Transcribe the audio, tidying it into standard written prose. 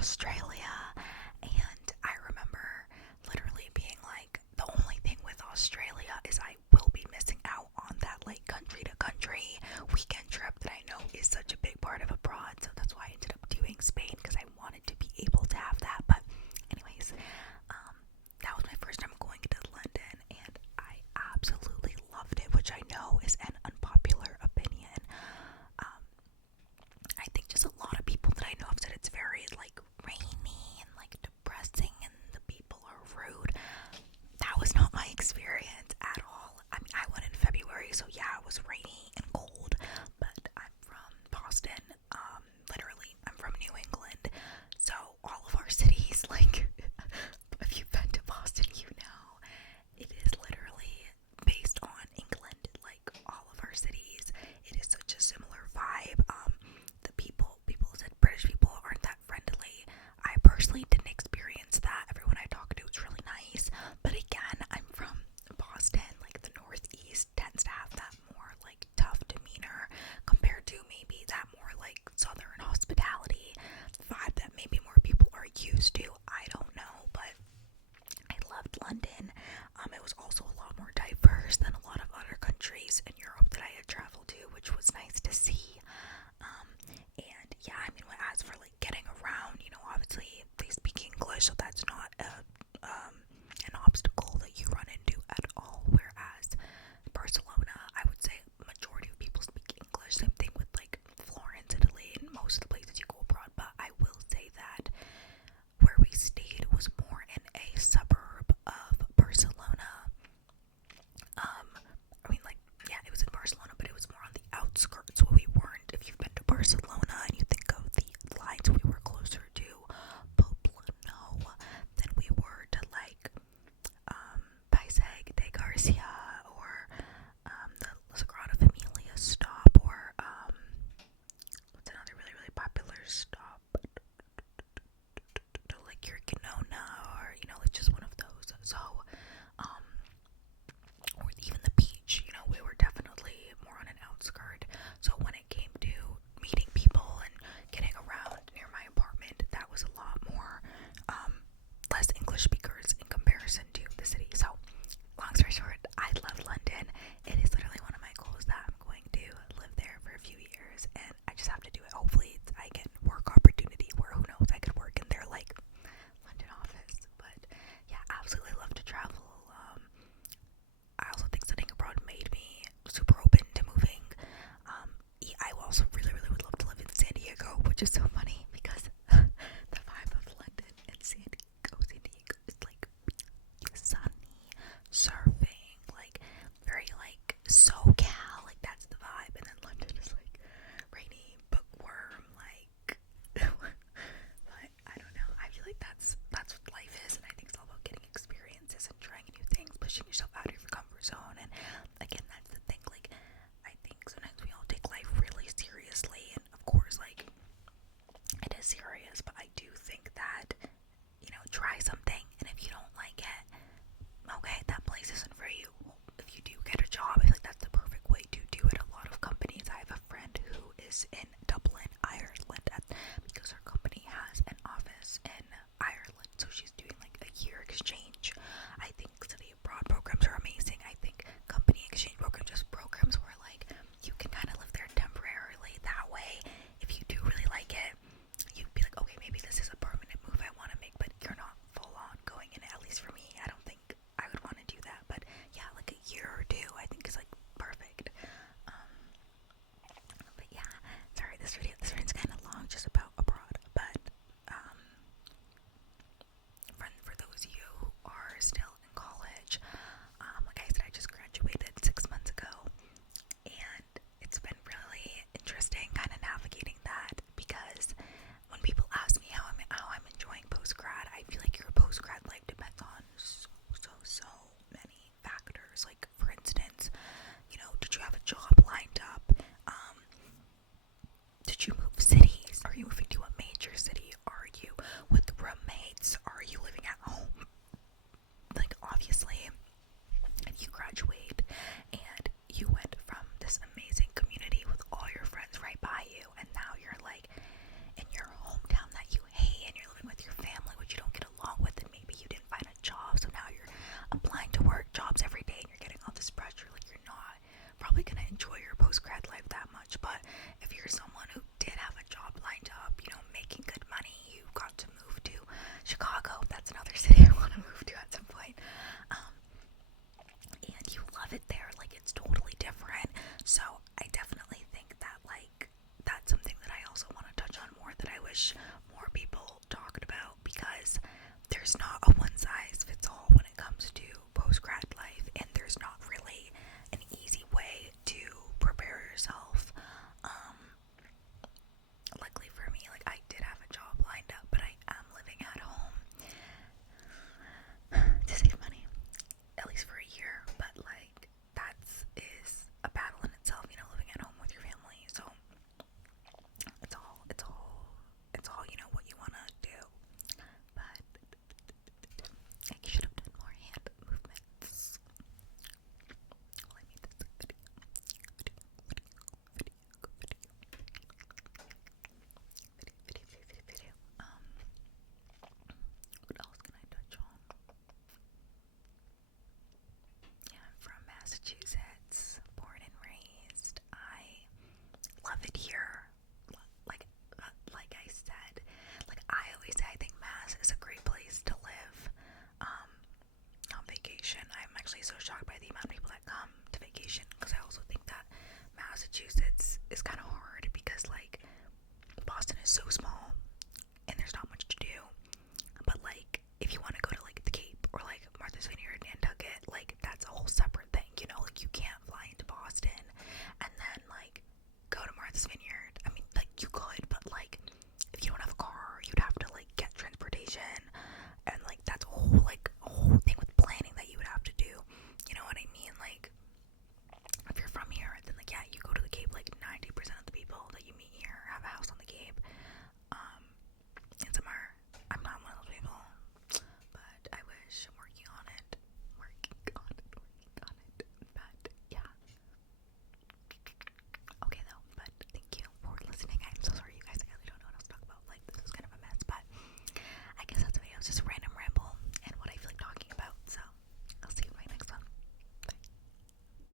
Australia, and I remember literally being like, the only thing with Australia is I will be missing out on that like country to country weekend trip that I know is such a big part of abroad. So that's why I ended up doing Spain, because I wanted to be able to have that. But anyways, that was my first time going to London, and I absolutely loved it, which I know is an unpopular opinion. Um, I think just a lot of people that I know have said it's very like rainy and like depressing, and the people are rude. That was not my experience at all. I mean, I went in February, so yeah, it was rainy and cold, but I'm from Boston. Literally, I'm from New England, so all of our cities, like, if you've been to Boston, you know, it is literally based on England. Like, all of our cities, it is such a similar vibe. The people said British people aren't that friendly. I personally didn't experience that. Everyone I talked to was really nice, but again, I'm from Boston. Like, the Northeast tends to have that more like tough demeanor compared to maybe that more like Southern hospitality vibe that maybe more people are used to. I don't know, but I loved London. It was also a lot more diverse than a lot of other countries in Europe that I had traveled to, which was nice to see. And yeah, I mean, as for like getting around, you know, obviously they speak English, so that's not an obstacle that you run into at all. Whereas Barcelona, I would say majority of people speak English. Same thing with like Florence, Italy, and most of the places you go abroad. But I will say that where we stayed was more in a suburb of Barcelona. I mean, like, yeah, it was in Barcelona, but it was more on the outskirts. Where we weren't, if you've been to Barcelona and you think of the lines, we were closer to Poblano than we were to like Paiseg de Garcia, or the Sagrada Familia stop, or what's another really really popular stop? Like your Canona, or you know, it's just one of those. So, or even the beach, you know, we were definitely more on an outskirt. So when it came to meeting people and getting around near my apartment, that was a lot more, less English speakers in comparison to the city. So, long story short, I love London. It is literally one of my goals that I'm going to live there for a few years, and I just have to do it. Hopefully, I get work opportunity where, who knows, I could work in their like London office. But yeah, absolutely love to travel. I also think studying abroad made me super open to moving. I also really, really would love to live in San Diego, which is so funny because the vibe of London and San Diego is like sunny, surfing, like very like SoCal, like that's the vibe. And then London is like rainy, bookworm, like. But I don't know. I feel like that's what life is, and I think it's all about getting experiences and trying new things, pushing yourself out of your comfort zone. And again, that's the thing. Like, I think sometimes we all take life really seriously, and of course, like, it is serious. But I do think that, you know, try something, and if you don't like it, okay, that place isn't for you. If you do get a job, I feel like that's the perfect way to do it. A lot of companies. I have a friend who is in Dublin, Ireland, because her company has an office in Ireland, so she's doing like a year exchange. I think study abroad programs are amazing. I think company exchange programs, just programs where like you can kind of live there temporarily. That way, if you do really like it, you'd be like, okay, maybe this is a permanent move I want to make, but you're not full on going in it. At least for me, I don't think I would want to do that. But yeah, like a year or two, I think is like perfect. But yeah, sorry, there's not a one size fits all when it comes to post grad life, and there's not really an easy way to prepare yourself. Luckily for me, like I did have a job lined up, but I am living at home to save money, at least for a year. But like is a battle in itself, you know, living at home with your family. So it's all you know what you wanna do. But I should have done more hand movements. Well, I made this video. What else can I touch on? Yeah, I'm from Massachusetts, born and raised. I love it here. Like, like I said, like I always say, I think Mass is a great place to live. On vacation. I'm actually so shocked by the amount of people that come to vacation, because I also think that Massachusetts is kind of hard because like Boston is so small and there's not much to do. But like if you want to go to like the Cape or like Martha's Vineyard, Nantucket, like that's a whole separate thing, you know, like you can't fly into Boston and then like go to Martha's Vineyard. I mean, like you could, but like if you don't have a car, you'd have to like get transportation, and like that's a whole like